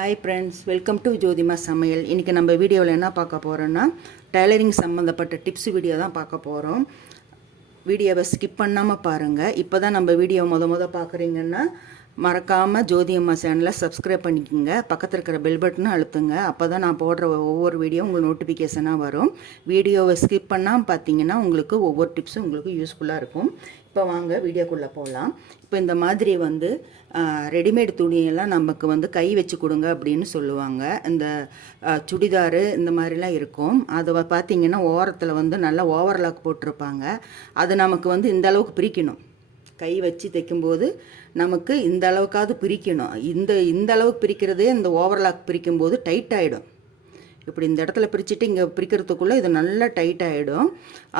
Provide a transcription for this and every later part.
Hi friends welcome to Jothima Samayal இன்றைக்கி நம்ம வீடியோவில் என்ன பார்க்க போகிறோன்னா டைலரிங் சம்மந்தப்பட்ட டிப்ஸ் வீடியோ தான் பார்க்க போகிறோம் வீடியோவை ஸ்கிப் பண்ணாமல் பாருங்கள் இப்போ தான் நம்ம வீடியோ முத முத பார்க்குறீங்கன்னா மறக்காமல் ஜோதி அம்மா சேனலை சப்ஸ்கிரைப் பண்ணிக்கோங்க. பக்கத்தில் இருக்கிற பெல் பட்டனை அழுத்துங்க. அப்போ தான் நான் போடுற ஒவ்வொரு வீடியோ உங்களுக்கு நோட்டிஃபிகேஷனாக வரும். வீடியோவை ஸ்கிப் பண்ணால் பார்த்தீங்கன்னா உங்களுக்கு ஒவ்வொரு டிப்ஸும் உங்களுக்கு யூஸ்ஃபுல்லாக இருக்கும். இப்போ வாங்க வீடியோக்குள்ளே போகலாம் இப்போ இந்த மாதிரி வந்து ரெடிமேட் துணியெல்லாம் நமக்கு வந்து கை வச்சு கொடுங்க அப்படின்னு சொல்லுவாங்க. இந்த சுடிதாரு இந்த மாதிரிலாம் இருக்கும். அதை பார்த்தீங்கன்னா ஓரத்தில் வந்து நல்லா ஓவர்லாக் போட்டிருப்பாங்க. அது நமக்கு வந்து இந்த அளவுக்கு பிரிக்கணும். கை வச்சு தைக்கும்போது நமக்கு இந்த அளவுக்காவது பிரிக்கணும். இந்த இந்த அளவுக்கு பிரிக்கிறதே இந்த ஓவர்லாக் பிரிக்கும்போது டைட் ஆகிடும் இப்படி இந்த இடத்துல பிரிச்சுட்டு இங்கே பிரிக்கிறதுக்குள்ளே இது நல்லா டைட் ஆகிடும்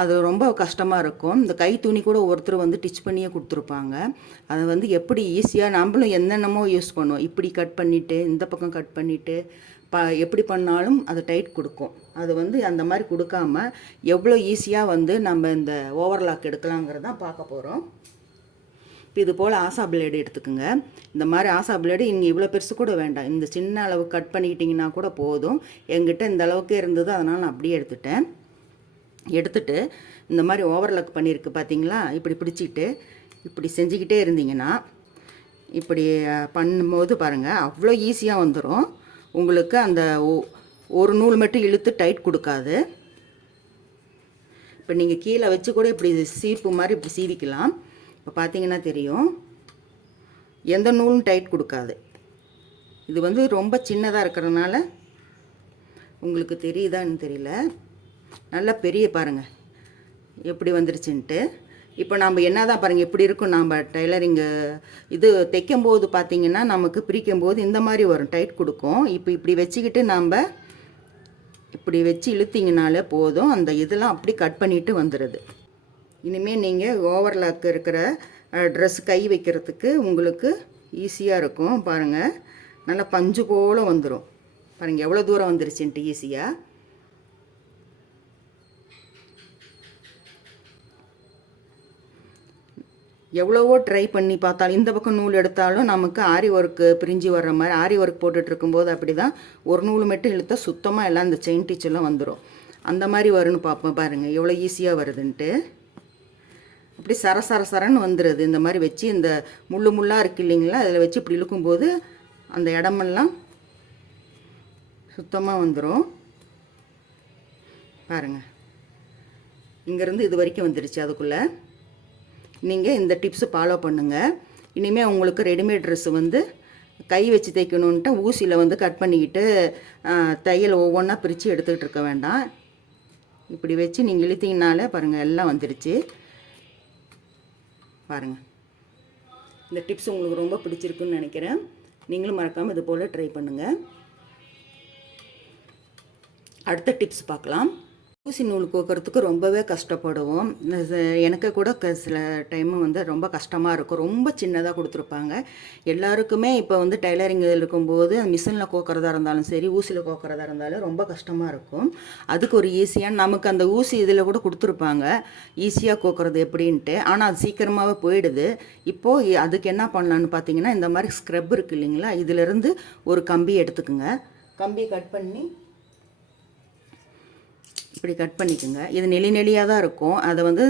அது ரொம்ப கஷ்டமாக இருக்கும். இந்த கை துணி கூட ஒருத்தர் வந்து டிச் பண்ணியே கொடுத்துருப்பாங்க. அதை வந்து எப்படி ஈஸியாக நம்மளும் என்னென்னமோ யூஸ் பண்ணுவோம். இப்படி கட் பண்ணிவிட்டு இந்த பக்கம் கட் பண்ணிவிட்டு ப எப்படி பண்ணாலும் அது டைட் கொடுக்கும். அது வந்து அந்த மாதிரி கொடுக்காம எவ்வளோ ஈஸியாக வந்து நம்ம இந்த ஓவர்லாக் எடுக்கலாங்கிறதான் பார்க்க போகிறோம் இப்போ இது போல் ஆசா பிளேடு எடுத்துக்கோங்க. இந்த மாதிரி ஆசா பிளேடு இங்கே இவ்வளோ பெருசு கூட வேண்டாம். இந்த சின்ன அளவு கட் பண்ணிக்கிட்டிங்கன்னா கூட போதும். எங்கிட்ட இந்த அளவுக்கே இருந்தது அதனால் நான் அப்படியே எடுத்துட்டேன். எடுத்துட்டு இந்த மாதிரி ஓவர்லாக் பண்ணியிருக்கு பார்த்தீங்களா இப்படி பிடிச்சிக்கிட்டு இப்படி செஞ்சுக்கிட்டே இருந்தீங்கன்னா இப்படி பண்ணும்போது பாருங்கள் அவ்வளோ ஈஸியாக வந்துடும் உங்களுக்கு அந்த ஒ- ஒரு நூல் மட்டும் இழுத்து டைட் கொடுக்காது. இப்போ நீங்கள் கீழே வச்சு கூட இப்படி சீப்பு மாதிரி இப்படி சீவிக்கலாம். இப்போ பார்த்தீங்கன்னா தெரியும். எந்த நூலும் டைட் கொடுக்காது. இது வந்து ரொம்ப சின்னதாக இருக்கிறதுனால உங்களுக்கு தெரியுதான்னு தெரியல. நல்லா பெரிய பாருங்கள் எப்படி வந்துருச்சுன்ட்டு. இப்போ நம்ம என்ன தான் பாருங்கள் எப்படி இருக்கும் நம்ம டைலரிங்கு இது தைக்கும்போது பார்த்திங்கன்னா நமக்கு பிரிக்கும்போது இந்த மாதிரி வரும் டைட் கொடுக்கும். இப்போ இப்படி வச்சுக்கிட்டு நம்ம இப்படி வச்சு இழுத்திங்கனாலே போதும். அந்த இதெல்லாம் அப்படி கட் பண்ணிட்டு வந்துடுது இனிமேல் நீங்கள் ஓவர்லாக் இருக்கிற ட்ரெஸ் கை வைக்கிறதுக்கு உங்களுக்கு ஈஸியாக இருக்கும். பாருங்கள் நல்லா பஞ்சு போல் வந்துடும் பாருங்கள் எவ்வளோ தூரம் வந்துருச்சுன்ட்டு ஈஸியாக எவ்வளவோ ட்ரை பண்ணி பார்த்தாலும் இந்த பக்கம் நூல் எடுத்தாலும் நமக்கு ஆரி ஒர்க்கு பிரிஞ்சு வர்ற மாதிரி ஆரி ஒர்க் போட்டுட்டு இருக்கும்போது அப்படி தான் ஒரு நூல் மட்டும் இழுத்தா சுத்தமாக எல்லாம் இந்த செயின் டீச்செல்லாம் வந்துடும் அந்த மாதிரி வரும்னு பார்ப்போம். பாருங்கள் எவ்வளோ ஈஸியாக வருதுன்ட்டு. அப்படி சர சர சரன்னு வந்துடுது இந்த மாதிரி வச்சு இந்த முள்ளு முள்ளாக இருக்கு இல்லைங்களா? அதில் வச்சு இப்படி இழுக்கும்போது அந்த இடமெல்லாம் சுத்தமாக வந்துடும் பாருங்கள் இங்கேருந்து இது வரைக்கும் வந்துடுச்சு அதுக்குள்ளே. நீங்கள் இந்த டிப்ஸு ஃபாலோ பண்ணுங்கள் இனிமேல் உங்களுக்கு ரெடிமேட் ட்ரெஸ் வந்து கை வச்சு தைக்கணுன்ட்டு ஊசியில் வந்து கட் பண்ணிக்கிட்டு தையல் ஒவ்வொன்றா பிரித்து எடுத்துக்கிட்டு இருக்க வேண்டாம். இப்படி வச்சு நீங்கள் இழுத்தீங்கனாலே பாருங்கள் எல்லாம் வந்துடுச்சு பாருங்கள் இந்த டிப்ஸ் உங்களுக்கு ரொம்ப பிடிச்சிருக்குன்னு நினைக்கிறேன். நீங்களும் மறக்காமல் இது போல் ட்ரை பண்ணுங்கள் அடுத்த டிப்ஸ் பார்க்கலாம். ஊசி நூல் கோக்கிறதுக்கு ரொம்பவே கஷ்டப்படுவோம். எனக்கு கூட க- சில டைமு வந்து ரொம்ப கஷ்டமாக இருக்கும். ரொம்ப சின்னதாக கொடுத்துருப்பாங்க. எல்லாருக்குமே இப்போ வந்து டைலரிங் இதில் இருக்கும்போது மிஷினில் கோக்கிறதா இருந்தாலும் சரி ஊசியில் கோக்கிறதா இருந்தாலும் ரொம்ப கஷ்டமாக இருக்கும். அதுக்கு ஒரு ஈஸியாக நமக்கு அந்த ஊசி இதில் கூட கொடுத்துருப்பாங்க. ஈஸியாக கோக்கிறது எப்படின்ட்டு. ஆனால் அது சீக்கிரமாகவே போயிடுது. இப்போது அதுக்கு என்ன பண்ணலான்னு பார்த்தீங்கன்னா இந்த மாதிரி ஸ்க்ரப் இருக்குது இல்லைங்களா? இதிலிருந்து ஒரு கம்பி எடுத்துக்குங்க. கம்பி கட் பண்ணி இப்படி கட் பண்ணிக்கோங்க. இது நெளி நெளியாக தான் இருக்கும். அதை வந்து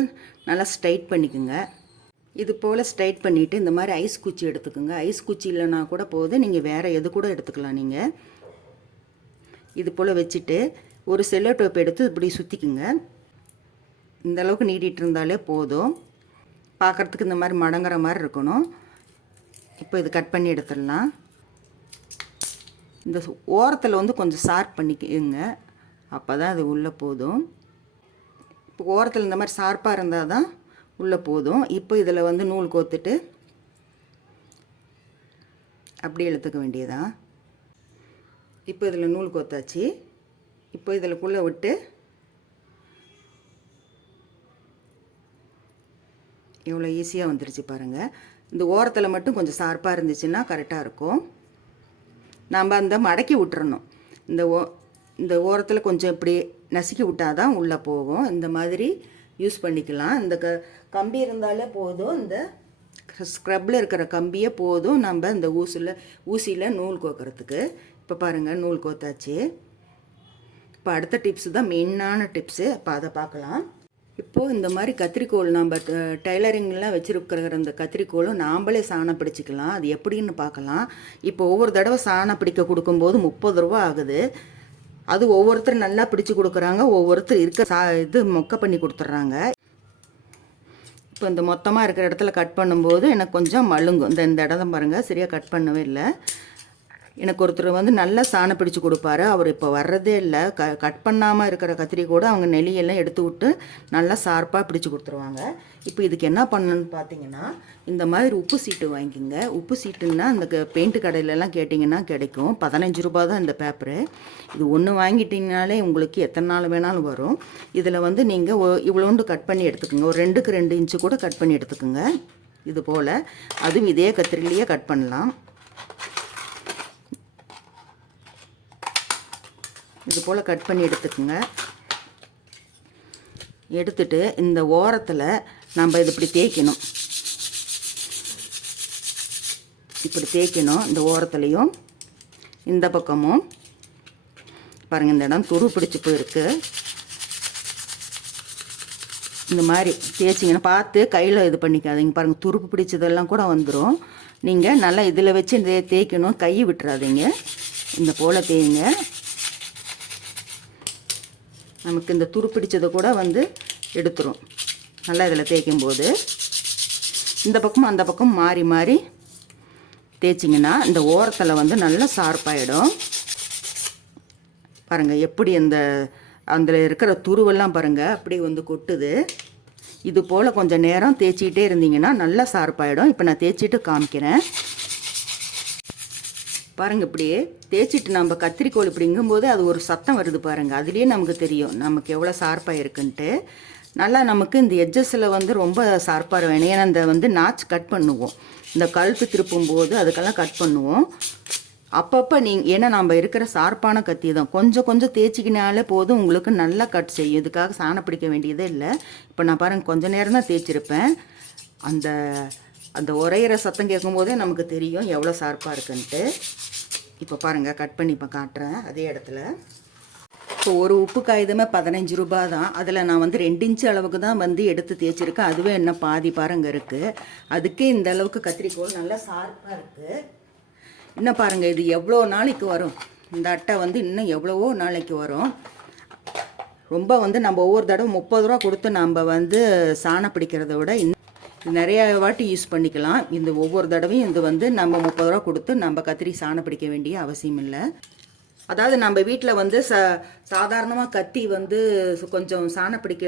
நல்லா ஸ்ட்ரைட் பண்ணிக்கோங்க. இது போல் ஸ்ட்ரைட் பண்ணிவிட்டு இந்த மாதிரி ஐஸ் குச்சி எடுத்துக்கோங்க. ஐஸ் குச்சி இல்லைனா கூட போதும் நீங்கள் வேறு எது கூட எடுத்துக்கலாம் நீங்கள் இது போல் வச்சுட்டு ஒரு செல்லோ டோப் எடுத்து இப்படி சுற்றிக்குங்க இந்த அளவுக்கு நீட்டிகிட்டு இருந்தாலே போதும். பார்க்குறதுக்கு இந்த மாதிரி மடங்குற மாதிரி இருக்கணும். இப்போ இது கட் பண்ணி எடுத்துடலாம். இந்த ஓரத்தில் வந்து கொஞ்சம் ஷார்ப் பண்ணிக்கங்க. அப்போ தான் அது உள்ளே போதும். இப்போ ஓரத்தில் இந்த மாதிரி சார்ப்பாக இருந்தால் தான் உள்ளே போதும். இப்போ இதில் வந்து நூல் கோத்துட்டு அப்படி இழுத்துக்க வேண்டியதான் இப்போ இதில் நூல் கோத்தாச்சு. இப்போ இதில்குள்ளே விட்டு எவ்வளோ ஈஸியாக வந்துருச்சு பாருங்கள் இந்த ஓரத்தில் மட்டும் கொஞ்சம் சார்ப்பாக இருந்துச்சுன்னா கரெக்டாக இருக்கும். நம்ம அந்த மடக்கி விட்டுறணும். இந்த ஓ இந்த ஓரத்தில் கொஞ்சம் இப்படி நசுக்கி விட்டால் தான் உள்ளே போகும். இந்த மாதிரி யூஸ் பண்ணிக்கலாம். இந்த க கம்பி இருந்தாலே போதும். இந்த ஸ்க்ரப்பில் இருக்கிற கம்பியே போதும். நம்ம இந்த ஊசியில் ஊசியில் நூல் கோக்கிறதுக்கு. இப்போ பாருங்கள் நூல் கோத்தாச்சு. இப்போ அடுத்த டிப்ஸு தான் மெயினான டிப்ஸு. இப்போ அதை பார்க்கலாம் இப்போது இந்த மாதிரி கத்திரிக்கோள் நம்ம டைலரிங்லாம் வச்சுருக்கிற இந்த கத்திரிக்கோலும் நாம்ளே சாணம் பிடிச்சிக்கலாம். அது எப்படின்னு பார்க்கலாம் இப்போ ஒவ்வொரு தடவை சாணம் பிடிக்க கொடுக்கும்போது முப்பது ரூபா ஆகுது. அது ஒவ்வொருத்தர் நல்லா பிடிச்சு கொடுக்குறாங்க ஒவ்வொருத்தர் இருக்க சா இது மொக்க பண்ணி கொடுத்துட்றாங்க. இப்போ இந்த மொத்தமாக இருக்கிற இடத்துல கட் பண்ணும்போது எனக்கு கொஞ்சம் மழுங்கும். இந்த இந்த இடம் பாருங்கள் சரியாக கட் பண்ணவே இல்லை. எனக்கு ஒருத்தர் வந்து நல்லா சாணம் பிடிச்சு கொடுப்பாரு. அவர் இப்போ வர்றதே இல்லை. க கட் பண்ணாமல் இருக்கிற கத்திரி கூட அவங்க நெளியெல்லாம் எடுத்து விட்டு நல்லா ஷார்ப்பாக பிடிச்சு கொடுத்துருவாங்க. இப்போ இதுக்கு என்ன பண்ணணும்னு பார்த்தீங்கன்னா இந்த மாதிரி உப்பு சீட்டு வாங்கிக்கோங்க. உப்பு சீட்டுன்னா அந்த பெயிண்ட் கடையிலலாம் கேட்டிங்கன்னா கிடைக்கும். பதினஞ்சு ரூபா தான் இந்த பேப்பரு இது ஒன்று வாங்கிட்டீங்கனாலே உங்களுக்கு எத்தனை நாள் வேணாலும் வரும். இதில் வந்து நீங்கள் இவ்வளோண்டு கட் பண்ணி எடுத்துக்கோங்க. ஒரு ரெண்டுக்கு ரெண்டு இன்ச்சு கூட கட் பண்ணி எடுத்துக்கோங்க. இது போல். அதுவும் இதே கத்திரிலேயே கட் பண்ணலாம். இது போல் கட் பண்ணி எடுத்துக்கோங்க. எடுத்துட்டு இந்த ஓரத்தில் நம்ம இது இப்படி தேய்க்கணும். இப்படி தேய்க்கணும் இந்த ஓரத்துலேயும் இந்த பக்கமும். பாருங்கள் இந்த இடம் துரு பிடிச்சி போயிருக்கு. இந்த மாதிரி தேய்ச்சிங்கன்னா பார்த்து கையில் இது பண்ணிக்காதீங்க. பாருங்கள் துருப்பு பிடிச்சதெல்லாம் கூட வந்துடும் நீங்கள் நல்லா இதில் வச்சு இந்த தேய்க்கணும். கை விட்டுறாதீங்க. இந்த போல் தேய்ங்க. நமக்கு இந்த துருப்பிடிச்சதை கூட வந்து எடுத்துரும். நல்லா இதில் தேய்க்கும் போது இந்த பக்கமும் அந்த பக்கம் மாறி மாறி தேய்ச்சிங்கன்னா இந்த ஓரத்தில் வந்து நல்லா ஷார்ப்பாயிடும். பாருங்கள் எப்படி அந்த அதில் இருக்கிற துருவெல்லாம் பாருங்கள் அப்படி வந்து கொட்டுது. இது போல் கொஞ்சம் நேரம் தேய்ச்சிக்கிட்டே இருந்தீங்கன்னா நல்லா ஷார்ப்பாயிடும். இப்போ நான் தேய்ச்சிட்டு காமிக்கிறேன். பாருங்கள் இப்படியே தேய்ச்சிட்டு நம்ம கத்திரிக்கோள் இப்படிங்கும்போது அது ஒரு சத்தம் வருது பாருங்கள் அதுலேயே நமக்கு தெரியும். நமக்கு எவ்வளோ ஷார்ப்பாக இருக்குன்ட்டு. நல்லா நமக்கு இந்த எட்ஜஸில் வந்து ரொம்ப ஷார்ப்பாக வேணும். ஏன்னா இந்த வந்து நாச் கட் பண்ணுவோம். இந்த கழுத்து திருப்பும் போது அதுக்கெல்லாம் கட் பண்ணுவோம். அப்பப்போ நீங்கள் ஏன்னா நம்ம இருக்கிற ஷார்ப்பான கத்தி தான். கொஞ்சம் கொஞ்சம் தேய்ச்சிக்கினாலே போதும் உங்களுக்கு நல்லா கட் செய்யும். இதுக்காக சாணம் பிடிக்க வேண்டியதே இல்லை. இப்போ நான் பாருங்கள் கொஞ்சம் நேரம் தான் தேய்ச்சிருப்பேன். அந்த அந்த உரையிற சத்தம் கேட்கும்போதே நமக்கு தெரியும் எவ்வளோ சார்ப்பாக இருக்குன்ட்டு. இப்போ பாருங்கள் கட் பண்ணி இப்போ காட்டுறேன் அதே இடத்துல. இப்போ ஒரு உப்பு காகிதமே பதினஞ்சு ரூபா தான். அதில் நான் வந்து ரெண்டு இன்ச்சு அளவுக்கு தான் வந்து எடுத்து தேய்ச்சிருக்கேன். அதுவே என்ன பாதி பாருங்க இருக்குது அதுக்கே இந்த அளவுக்கு கத்திரிக்கோள் நல்லா சார்ப்பாக இருக்குது இன்னும் பாருங்கள் இது எவ்வளோ நாளைக்கு வரும்? இந்த அட்டை வந்து இன்னும் எவ்வளவோ நாளைக்கு வரும். ரொம்ப வந்து நம்ம ஒவ்வொரு தடவை முப்பது ரூபா கொடுத்து நம்ம வந்து சாணம் பிடிக்கிறத விட இன்னும் நிறைய வாட்டி யூஸ் பண்ணிக்கலாம். இந்த ஒவ்வொரு தடவையும் இது வந்து நம்ம முப்பது ரூபா கொடுத்து நம்ம கத்திரி சாணம் பிடிக்க வேண்டிய அவசியம் இல்லை. அதாவது நம்ம வீட்டில் வந்து ச சாதாரணமாக கத்தி வந்து கொஞ்சம் சாணம் பிடிக்க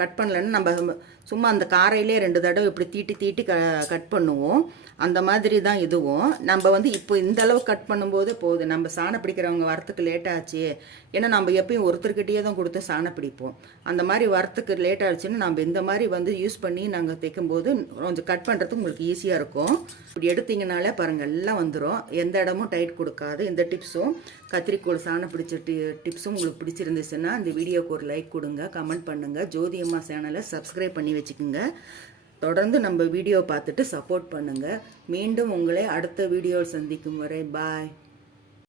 கட் பண்ணலன்னு நம்ம சும்மா அந்த காரையிலே ரெண்டு தடவை இப்படி தீட்டி தீட்டி க கட் பண்ணுவோம். அந்த மாதிரி தான் இதுவும். நம்ம வந்து இப்போ இந்த அளவு கட் பண்ணும்போது போகுது நம்ம சாணம் பிடிக்கிறவங்க வரத்துக்கு லேட் ஆச்சு. ஏன்னா நம்ம எப்பயும் ஒருத்தர்கிட்டயே தான் கொடுத்து சாணம் பிடிப்போம். அந்த மாதிரி வரத்துக்கு லேட் ஆச்சுன்னு நம்ம இந்த மாதிரி வந்து யூஸ் பண்ணி நாங்கள் தைக்கும்போது கொஞ்சம் கட் பண்ணுறதுக்கு உங்களுக்கு ஈஸியாக இருக்கும். இப்படி எடுத்தீங்கனாலே பாருங்கள் எல்லாம் வந்துடும் எந்த இடமும் டைட் கொடுக்காது. இந்த டிப்ஸும் கத்திரிக்கோள் சாணம் பிடிச்ச டி டிப்ஸும் உங்களுக்கு பிடிச்சிருந்துச்சுன்னா இந்த வீடியோக்கு ஒரு லைக் கொடுங்க கமெண்ட் பண்ணுங்கள் ஜோதி அம்மா சேனலை சப்ஸ்கிரைப் பண்ணி வச்சுக்கோங்க. தொடர்ந்து நம்ம வீடியோ பார்த்துட்டு சப்போர்ட் பண்ணுங்கள் மீண்டும் உங்களை அடுத்த வீடியோவில் சந்திக்கும் வரை பாய்